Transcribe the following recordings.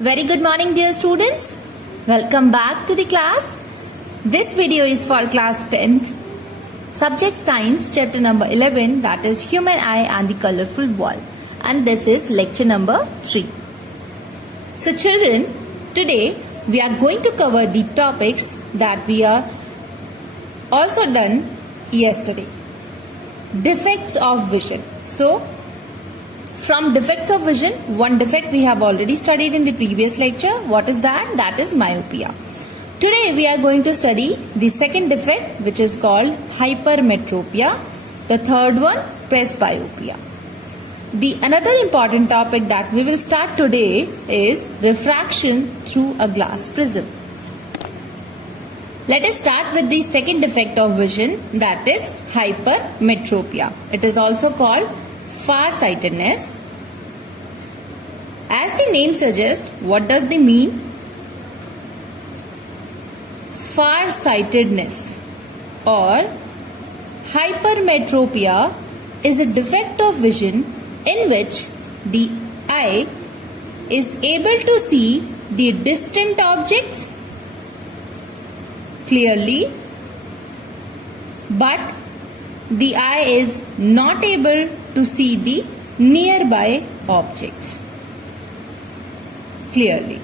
Very good morning, dear students. Welcome back to the class. This video is for class 10th, subject science, chapter number 11, that is human eye and the colorful wall. And this is lecture number 3. So children, today we are going to cover the topics that we are also done yesterday. Defects of vision. So from defects of vision, one defect we have already studied in the previous lecture. What is that? That is myopia. Today we are going to study the second defect, which is called hypermetropia. The third one, presbyopia. The another important topic that we will start today is refraction through a glass prism. Let us start with the second defect of vision, that is hypermetropia. It is also called farsightedness. As the name suggests, what does they mean? Farsightedness or hypermetropia is a defect of vision in which the eye is able to see the distant objects clearly, but the eye is not able to see the nearby objects clearly.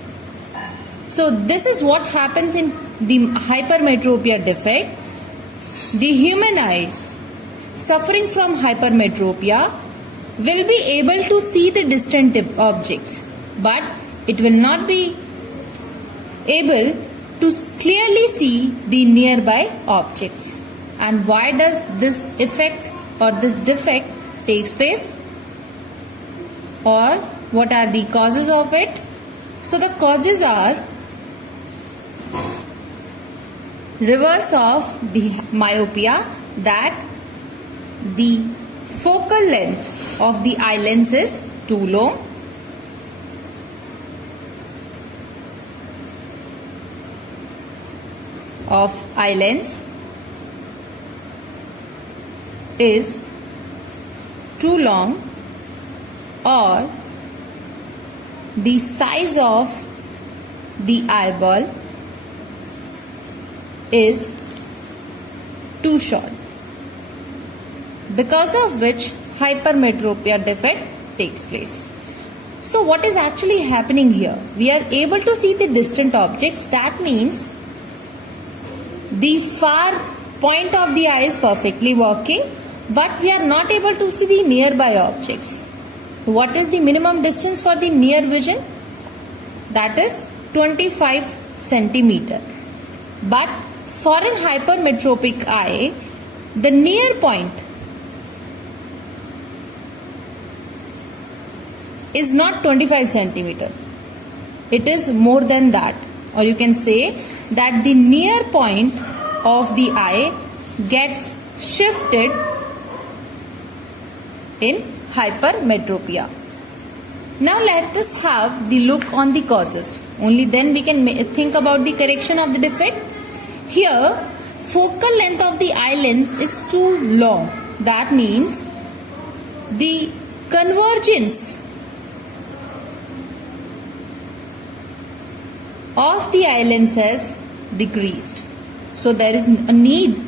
So this is what happens in the hypermetropia defect. The human eye suffering from hypermetropia will be able to see the distant objects, but it will not be able to clearly see the nearby objects. And why does this effect or this defect takes place, or what are the causes of it? So the causes are reverse of the myopia, that the focal length of the eye lens is too long, of eye lens is too long, or the size of the eyeball is too short, because of which hypermetropia defect takes place. So what is actually happening here? We are able to see the distant objects. That means the far point of the eye is perfectly working, but we are not able to see the nearby objects. What is the minimum distance for the near vision? That is 25 centimeter. But for an hypermetropic eye, the near point is not 25 centimeter. It is more than that. Or you can say that the near point of the eye gets shifted in hypermetropia. Now let us have the look on the causes. Only then we can think about the correction of the defect. Here, focal length of the eye lens is too long. That means the convergence of the eye lens has decreased. So there is a need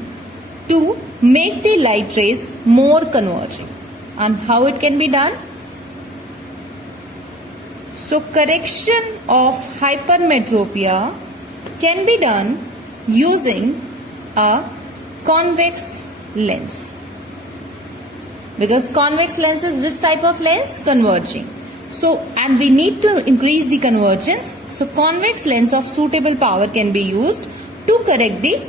to make the light rays more converging. And how it can be done? So correction of hypermetropia can be done using a convex lens. Because convex lens is which type of lens? Converging. So, and we need to increase the convergence. So convex lens of suitable power can be used to correct the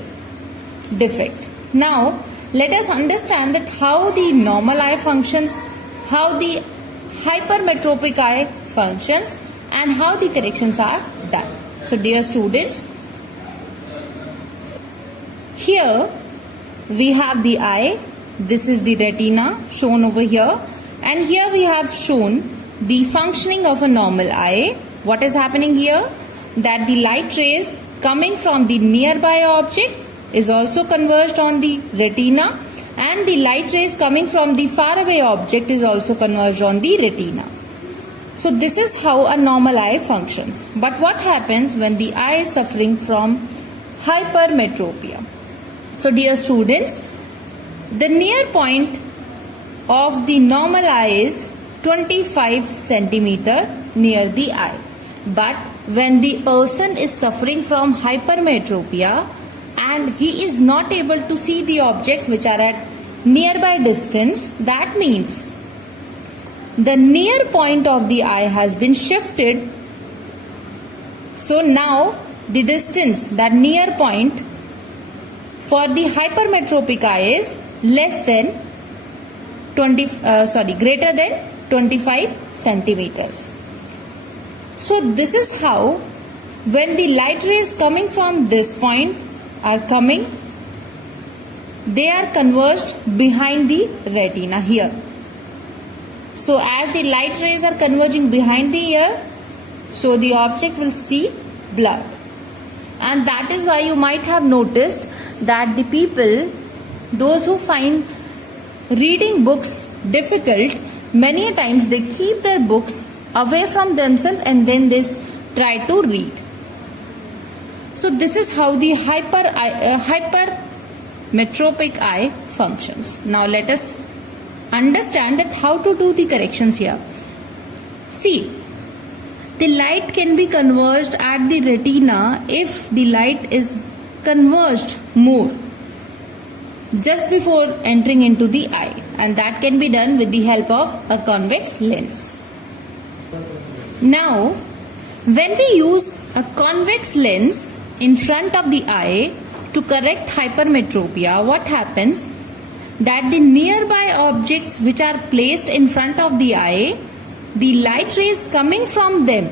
defect. Now let us understand that how the normal eye functions, how the hypermetropic eye functions, and how the corrections are done. So dear students, here we have the eye. This is the retina shown over here, and here we have shown the functioning of a normal eye. What is happening here? That the light rays coming from the nearby object is also converged on the retina, and the light rays coming from the far away object is also converged on the retina. So this is how a normal eye functions. But what happens when the eye is suffering from hypermetropia? So dear students, the near point of the normal eye is 25 centimeter near the eye. But when the person is suffering from hypermetropia and he is not able to see the objects which are at nearby distance, that means the near point of the eye has been shifted. So now the distance, that near point for the hypermetropic eye is less than greater than 25 centimeters. So this is how when the light rays coming from this point are coming, they are converged behind the retina here. So as the light rays are converging behind the ear, so the object will see blood. And that is why you might have noticed that the people, those who find reading books difficult, many a times they keep their books away from themselves and then they try to read. So this is how the hypermetropic eye functions. Now let us understand that how to do the corrections here. See, the light can be converged at the retina if the light is converged more just before entering into the eye, and that can be done with the help of a convex lens. Now, when we use a convex lens in front of the eye to correct hypermetropia, what happens? That the nearby objects which are placed in front of the eye, the light rays coming from them,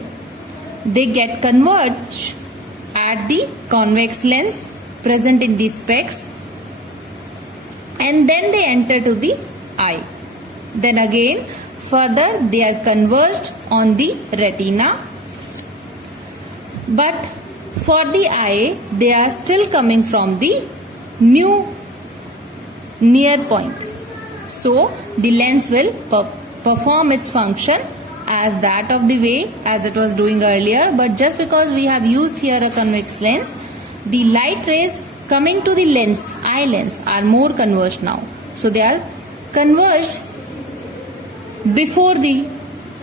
they get converged at the convex lens present in the specs, and then they enter to the eye. Then again further they are converged on the retina, but for the eye they are still coming from the near point. So the lens will perform its function as that of the way as it was doing earlier, but just because we have used here a convex lens, the light rays coming to the lens, eye lens, are more converged now. So they are converged before the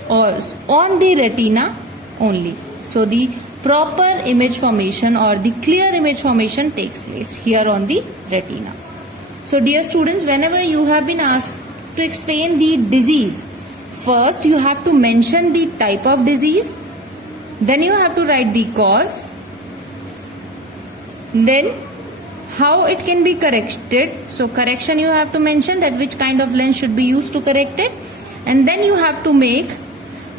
or on the retina only. So the proper image formation or the clear image formation takes place here on the retina. So dear students, whenever you have been asked to explain the disease, first you have to mention the type of disease, then you have to write the cause, then how it can be corrected. So correction you have to mention that which kind of lens should be used to correct it, and then you have to make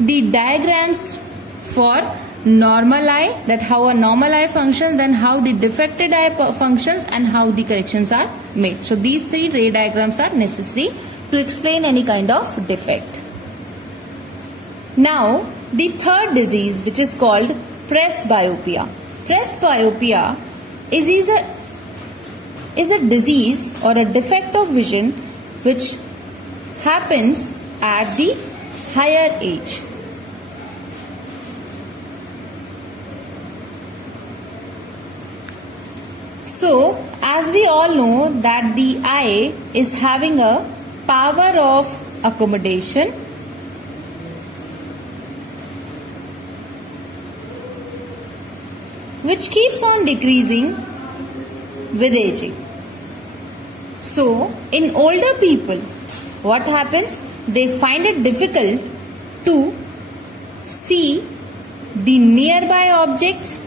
the diagrams for normal eye, that how a normal eye functions, then how the defected eye functions, and how the corrections are made. So these three ray diagrams are necessary to explain any kind of defect. Now the third disease, which is called presbyopia. Presbyopia is a disease or a defect of vision which happens at the higher age. So, as we all know that the eye is having a power of accommodation, which keeps on decreasing with aging. So, in older people, what happens? They find it difficult to see the nearby objects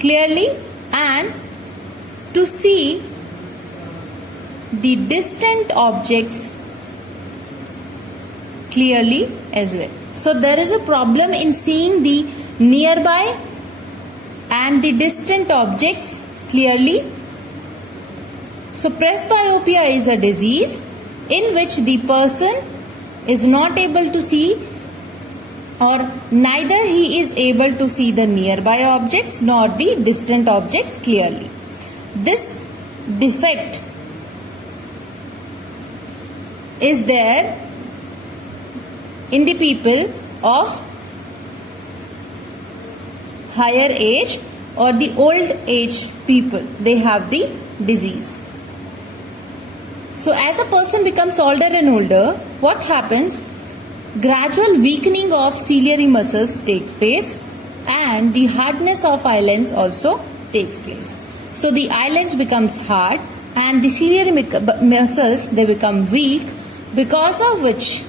clearly and to see the distant objects clearly as well. So there is a problem in seeing the nearby and the distant objects clearly. So presbyopia is a disease in which the person is not able to see, or neither he is able to see the nearby objects nor the distant objects clearly. This defect is there in the people of higher age or the old age people, they have the disease. So as a person becomes older and older, what happens? Gradual weakening of ciliary muscles takes place and the hardness of eyelids also takes place. So the eyelids becomes hard and the ciliary muscles, they become weak, because of which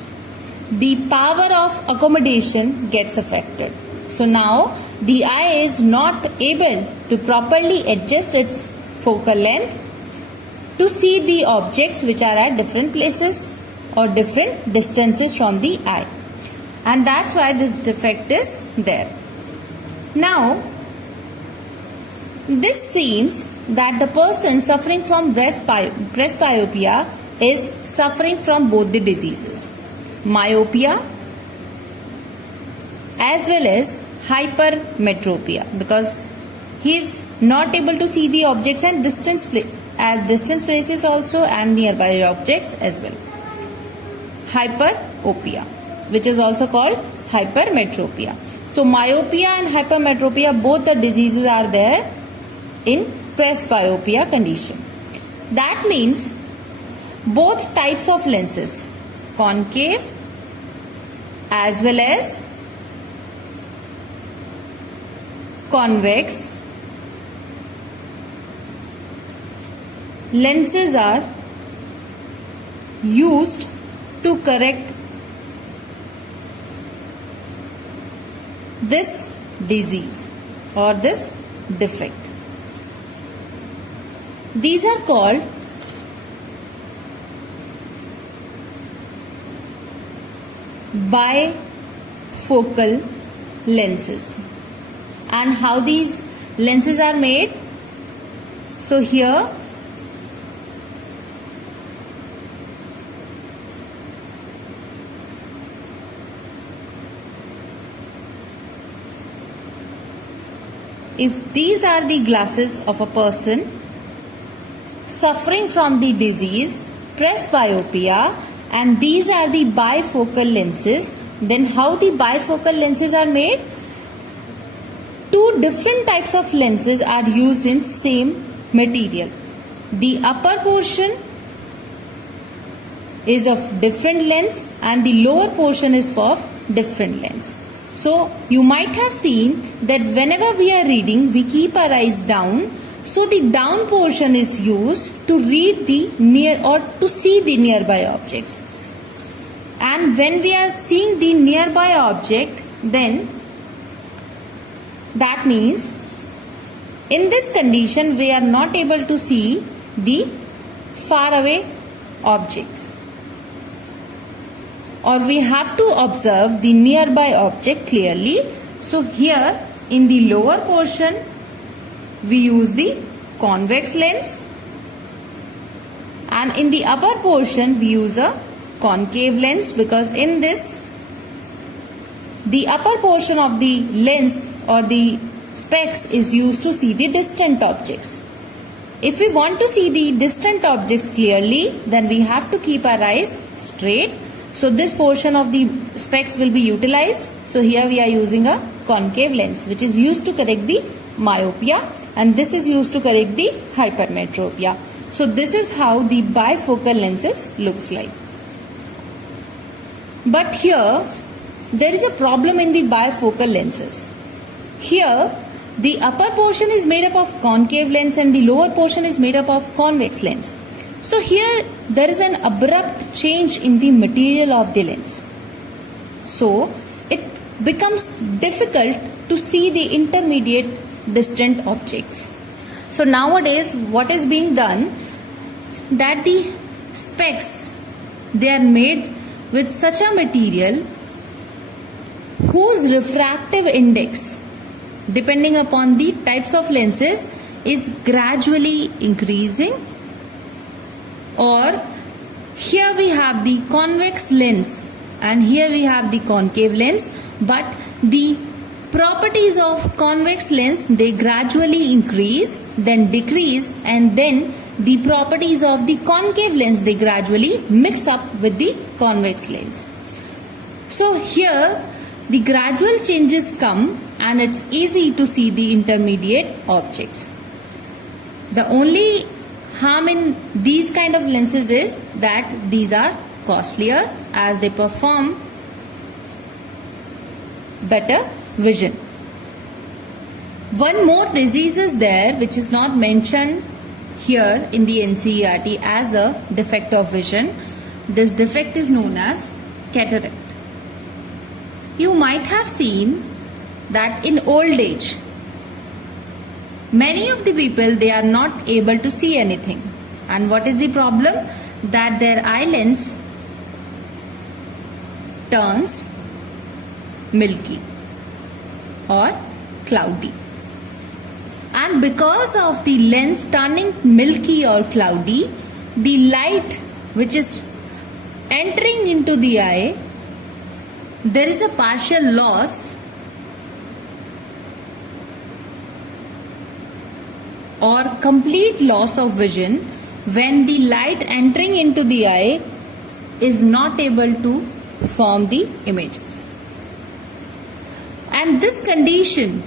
the power of accommodation gets affected. So now the eye is not able to properly adjust its focal length to see the objects which are at different places or different distances from the eye, and that's why this defect is there. Now this seems that the person suffering from presbyopia is suffering from both the diseases, myopia as well as hypermetropia, because he is not able to see the objects at distance places also and nearby objects as well. Hyperopia, which is also called hypermetropia. So myopia and hypermetropia, both the diseases are there in presbyopia condition. That means both types of lenses, concave as well as convex lenses are used to correct this disease or this defect. These are called bifocal lenses. And how these lenses are made? So here if these are the glasses of a person suffering from the disease presbyopia and these are the bifocal lenses, then how the bifocal lenses are made? Two different types of lenses are used in same material. The upper portion is of different lens and the lower portion is of different lens. So you might have seen that whenever we are reading, we keep our eyes down. So the down portion is used to read the near or to see the nearby objects. And when we are seeing the nearby object, then that means in this condition we are not able to see the far away objects, or we have to observe the nearby object clearly. So here in the lower portion we use the convex lens and in the upper portion we use a concave lens, because in this the upper portion of the lens or the specs is used to see the distant objects. If we want to see the distant objects clearly, then we have to keep our eyes straight. So this portion of the specs will be utilized. So here we are using a concave lens which is used to correct the myopia and this is used to correct the hypermetropia. So this is how the bifocal lenses looks like. But here there is a problem in the bifocal lenses. Here the upper portion is made up of concave lens and the lower portion is made up of convex lens. So here there is an abrupt change in the material of the lens. So it becomes difficult to see the intermediate distant objects. So nowadays what is being done, that the specs, they are made with such a material whose refractive index, depending upon the types of lenses, is gradually increasing. Or here we have the convex lens and here we have the concave lens, but the properties of convex lens, they gradually increase, then decrease, and then the properties of the concave lens, they gradually mix up with the convex lens. So here the gradual changes come and it's easy to see the intermediate objects. The only harm in these kind of lenses is that these are costlier as they perform better vision. One more disease is there which is not mentioned here in the NCERT as a defect of vision. This defect is known as cataract. You might have seen that in old age, many of the people, they are not able to see anything. And what is the problem? That their eye lens turns milky or cloudy. And because of the lens turning milky or cloudy, the light which is entering into the eye, there is a partial loss or complete loss of vision when the light entering into the eye is not able to form the images. And this condition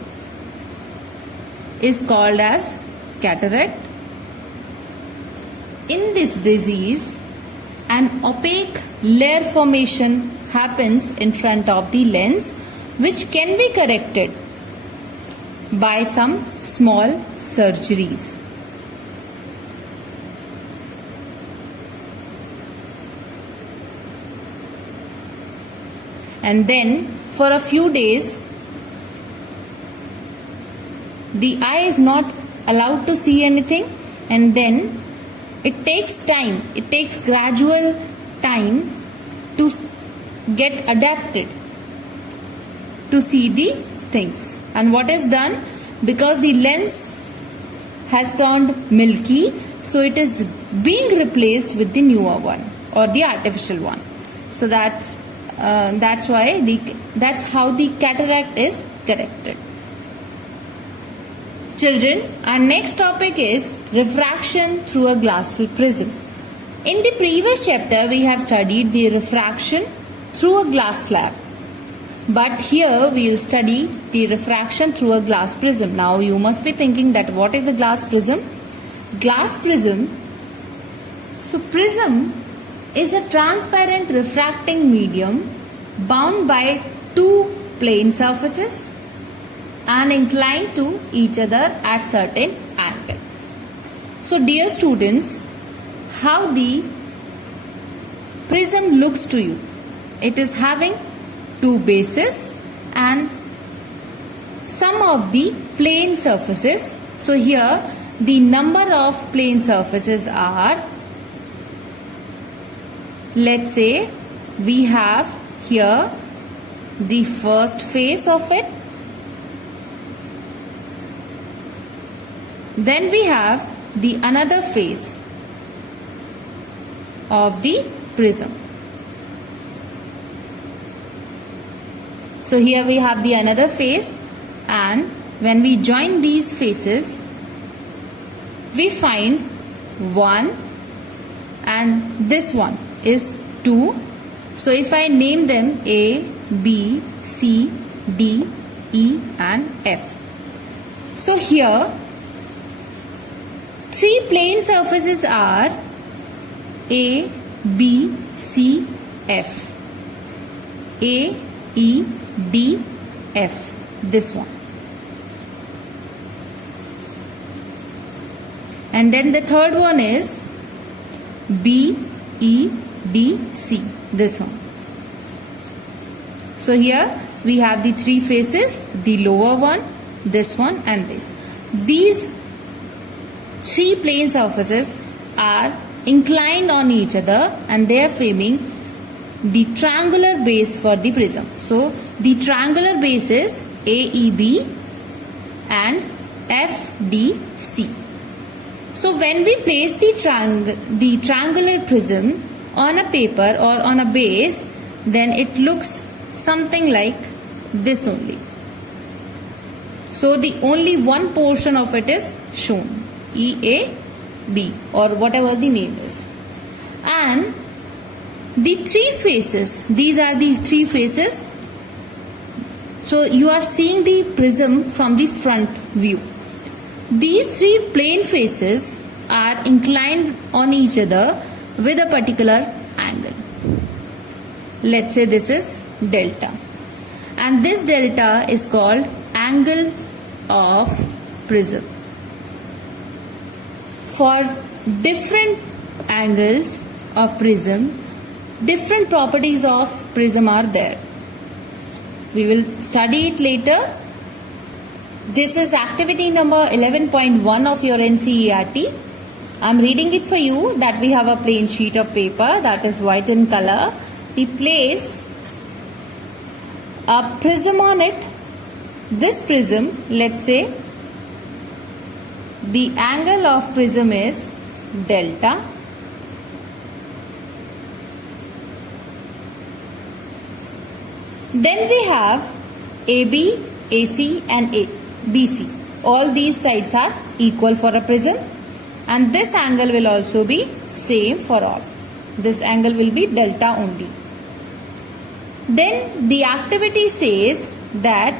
is called as cataract. In this disease, an opaque layer formation happens in front of the lens, which can be corrected by some small surgeries. And then for a few days, the eye is not allowed to see anything, and then it takes time, it takes gradual time to get adapted to see the things. And what is done? Because the lens has turned milky, so it is being replaced with the newer one or the artificial one. So that's how the cataract is corrected. Children, our next topic is refraction through a glass prism. In the previous chapter, we have studied the refraction through a glass slab. But here we will study the refraction through a glass prism. Now you must be thinking that what is a glass prism? Glass prism. So prism is a transparent refracting medium bound by two plane surfaces and inclined to each other at certain angle. So dear students, how the prism looks to you? It is having two bases and some of the plane surfaces. So here the number of plane surfaces are, let's say we have here the first face of it, then we have the another face of the prism. So here we have the another face, and when we join these faces, we find 1 and this one is 2. So if I name them A, B, C, D, E and F. So here 3 plane surfaces are A, B, C, F. A, E, D, F. This one. And then the third one is B, E, D, C. This one. So here we have the 3 faces, the lower one, this one and this. These 3 plane surfaces are inclined on each other and they are forming the triangular base for the prism. So the triangular base is AEB and FDC. So when we place the triangular prism on a paper or on a base, then it looks something like this only. So the only one portion of it is shown, EAB or whatever the name is. And the three faces, these are the three faces. So you are seeing the prism from the front view. These three plane faces are inclined on each other with a particular angle. Let's say this is delta, and this delta is called angle of prism. For different angles of prism, different properties of prism are there. We will study it later. This is activity number 11.1 of your NCERT. I am reading it for you, that we have a plain sheet of paper that is white in color. We place a prism on it. This prism, let's say the angle of prism is delta. Then we have AB, AC and BC. All these sides are equal for a prism, and this angle will also be same for all. This angle will be delta only. Then the activity says that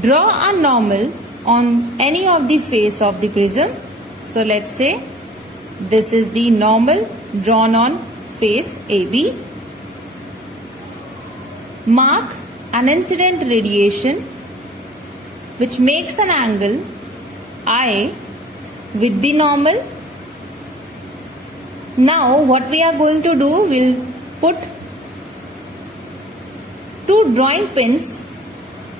draw a normal on any of the face of the prism. So let's say this is the normal drawn on face AB. Mark an incident radiation which makes an angle I with the normal. Now what we are going to do, we'll put two drawing pins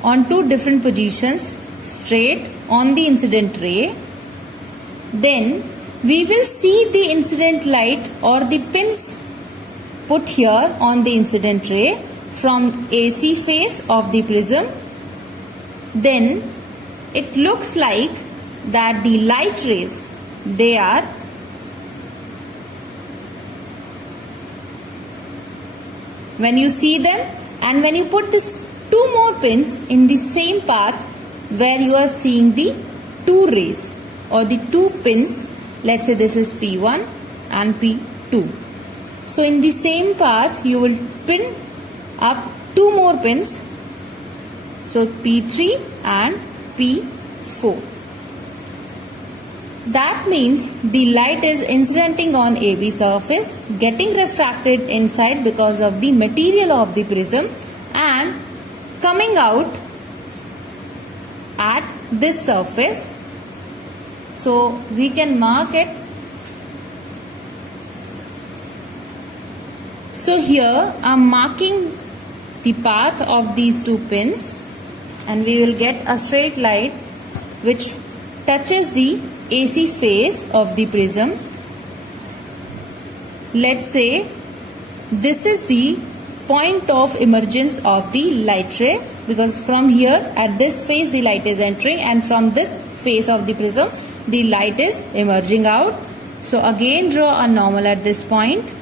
on two different positions straight on the incident ray. Then we will see the incident light or the pins put here on the incident ray from AC face of the prism. Then it looks like that the light rays, they are when you see them, and when you put this two more pins in the same path where you are seeing the two rays or the two pins, let's say this is P1 and P2. So in the same path you will pin up two more pins, so P3 and P4. That means the light is incidenting on AB surface, getting refracted inside because of the material of the prism, and coming out at this surface. So we can mark it. So here I am marking the path of these two pins, and we will get a straight line which touches the AC face of the prism. Let's say this is the point of emergence of the light ray, because from here at this face the light is entering, and from this face of the prism the light is emerging out. So again draw a normal at this point.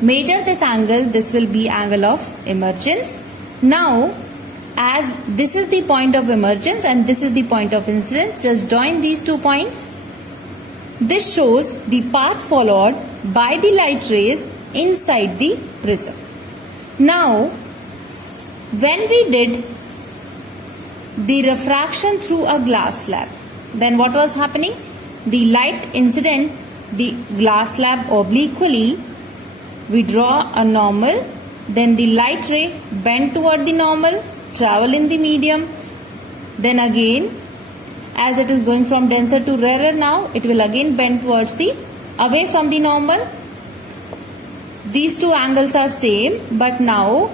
Measure this angle, this will be angle of emergence. Now as this is the point of emergence and this is the point of incidence, just join these 2 points. This shows the path followed by the light rays inside the prism. Now when we did the refraction through a glass slab, then what was happening? The light incident the glass slab obliquely, we draw a normal, then the light ray bend toward the normal, travel in the medium, then again as it is going from denser to rarer, now it will again bend towards the away from the normal. These two angles are same, but now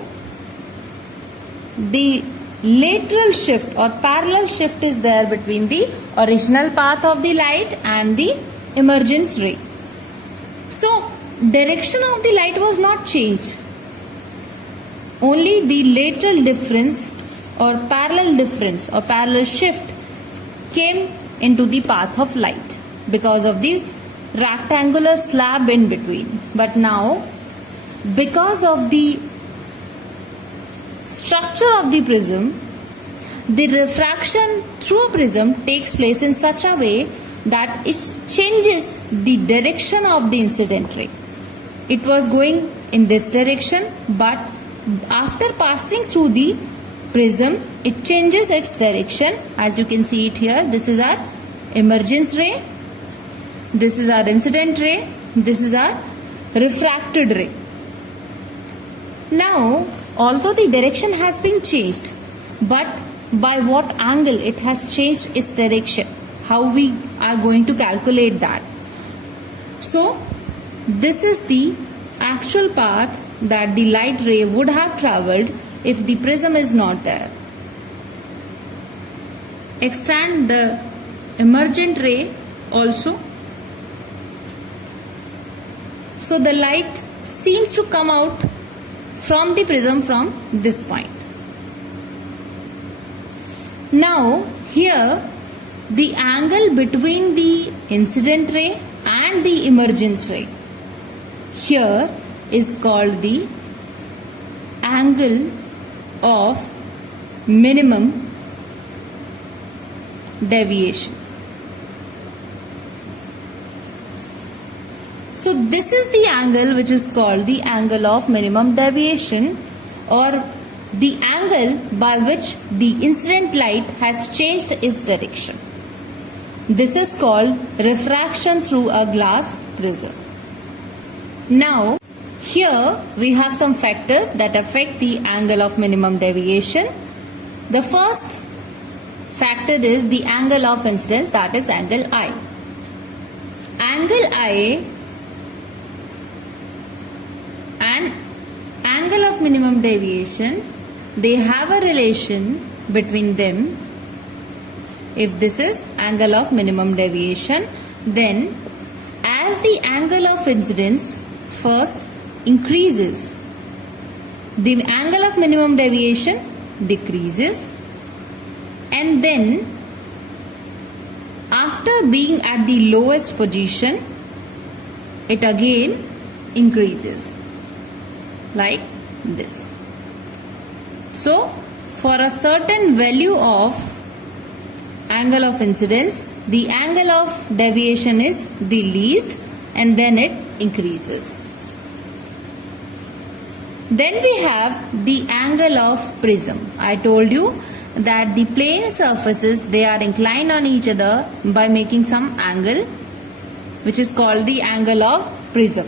the lateral shift or parallel shift is there between the original path of the light and the emergence ray. So direction of the light was not changed, only the lateral difference or parallel difference or parallel shift came into the path of light because of the rectangular slab in between. But now because of the structure of the prism, the refraction through a prism takes place in such a way that it changes the direction of the incident ray. It was going in this direction, but after passing through the prism, it changes its direction. As you can see it here, this is our emergence ray, this is our incident ray, this is our refracted ray. Now, although the direction has been changed, but by what angle it has changed its direction, how we are going to calculate that. So, this is the actual path that the light ray would have travelled if the prism is not there. Extend the emergent ray also. So the light seems to come out from the prism from this point. Now here the angle between the incident ray and the emergence ray here is called the angle of minimum deviation. So this is the angle which is called the angle of minimum deviation, or the angle by which the incident light has changed its direction. This is called refraction through a glass prism. Now here we have some factors that affect the angle of minimum deviation. The first factor is the angle of incidence, that is angle I. Angle I and angle of minimum deviation, they have a relation between them. If this is angle of minimum deviation, then as the angle of incidence first increases, the angle of minimum deviation decreases, and then after being at the lowest position, it again increases like this. So for a certain value of angle of incidence, the angle of deviation is the least, and then it increases. Then we have the angle of prism. I told you that the plane surfaces, they are inclined on each other by making some angle, which is called the angle of prism.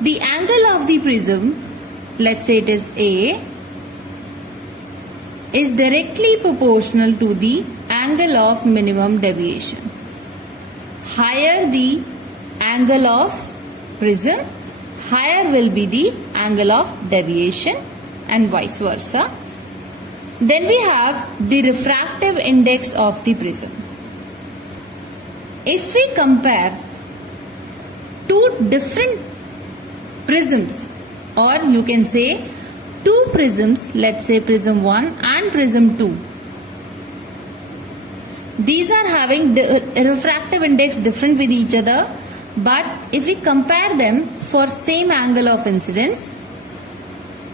The angle of the prism, let's say it is A, is directly proportional to the angle of minimum deviation. Higher the angle of prism, higher will be the angle of deviation, and vice versa. Then we have the refractive index of the prism. If we compare two different prisms, or you can say two prisms, let's say prism 1 and prism 2. These are having the refractive index different with each other, but if we compare them for same angle of incidence,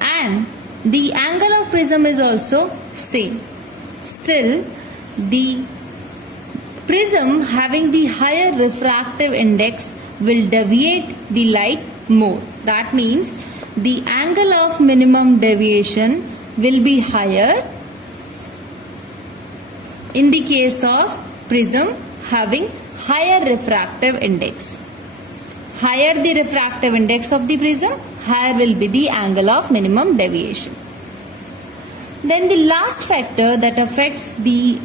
and the angle of prism is also same, still the prism having the higher refractive index will deviate the light more. That means the angle of minimum deviation will be higher in the case of prism having higher refractive index. Higher the refractive index of the prism, higher will be the angle of minimum deviation. Then the last factor that affects the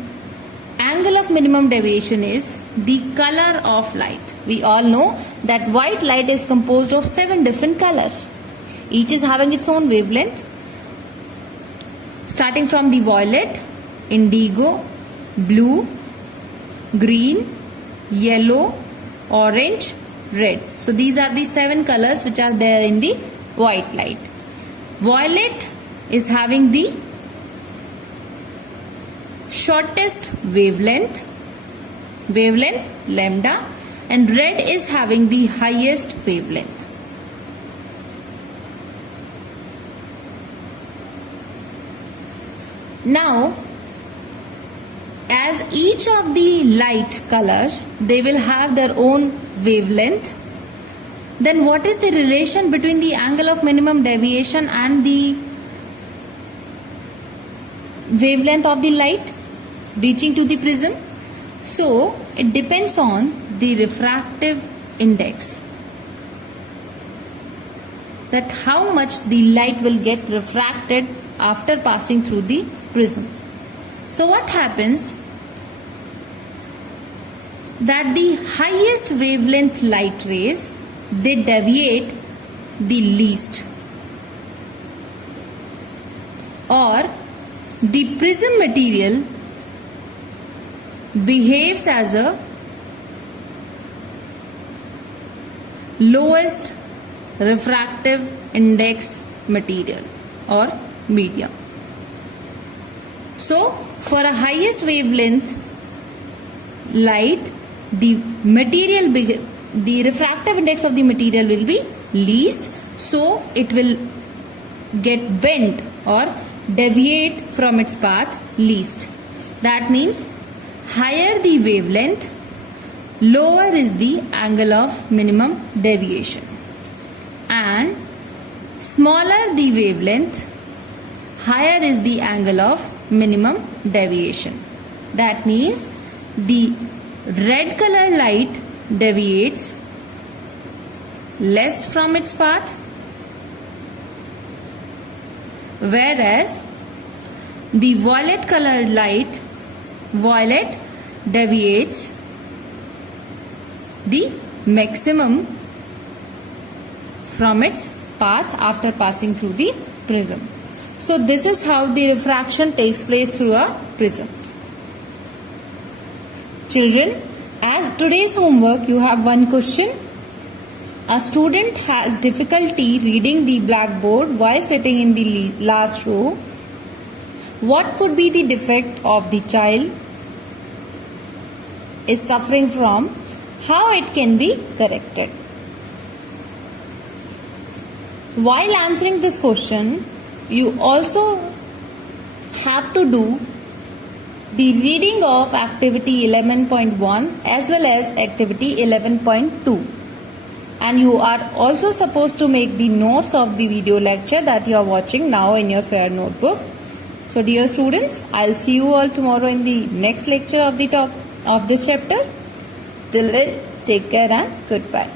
angle of minimum deviation is the color of light. We all know that white light is composed of 7 different colors. Each is having its own wavelength, starting from the violet, indigo, blue, green, yellow, orange, red. So these are the 7 colors which are there in the white light. Violet is having the shortest wavelength lambda, and red is having the highest wavelength. Now, as each of the light colors, they will have their own wavelength. Then what is the relation between the angle of minimum deviation and the wavelength of the light reaching to the prism? So it depends on the refractive index, that how much the light will get refracted after passing through the prism. So what happens, that the highest wavelength light rays, they deviate the least, or the prism material behaves as a lowest refractive index material or medium. So for a highest wavelength light, the refractive index of the material will be least, so it will get bent or deviate from its path least. That means higher the wavelength, lower is the angle of minimum deviation, and smaller the wavelength, higher is the angle of minimum deviation. That means the red color light deviates less from its path, whereas the violet colored light, violet, deviates the maximum from its path after passing through the prism. So this is how the refraction takes place through a prism. Children, as today's homework, you have one question. A student has difficulty reading the blackboard while sitting in the last row. What could be the defect of the child is suffering from? How it can be corrected? While answering this question, you also have to do the reading of activity 11.1 as well as activity 11.2, and you are also supposed to make the notes of the video lecture that you are watching now in your fair notebook. So dear students, I'll see you all tomorrow in the next lecture of this chapter. Till then, take care and goodbye.